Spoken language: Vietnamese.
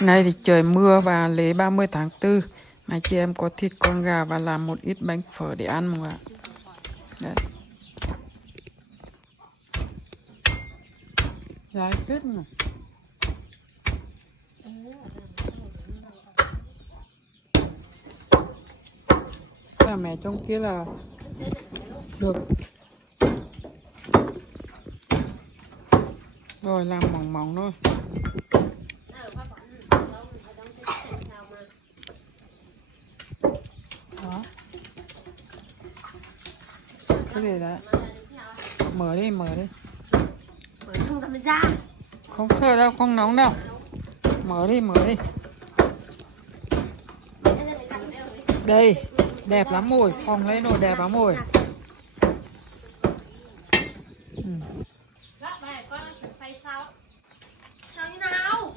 Nay thì trời mưa và lễ 30 tháng 4. Mai chị em có thịt con gà và làm một ít bánh phở để ăn mọi người ạ. Đấy. Dài phết mà. Bà mẹ trong kia là được. Rồi làm mỏng mỏng thôi. Đó. Cái này đấy. Mở đi, mở đi. Mở không ra mới ra. Không sợ đâu, không nóng đâu. Mở đi, mở đi. Đây, đẹp lắm rồi, phòng lấy nồi đẹp lắm rồi. Sao như nào?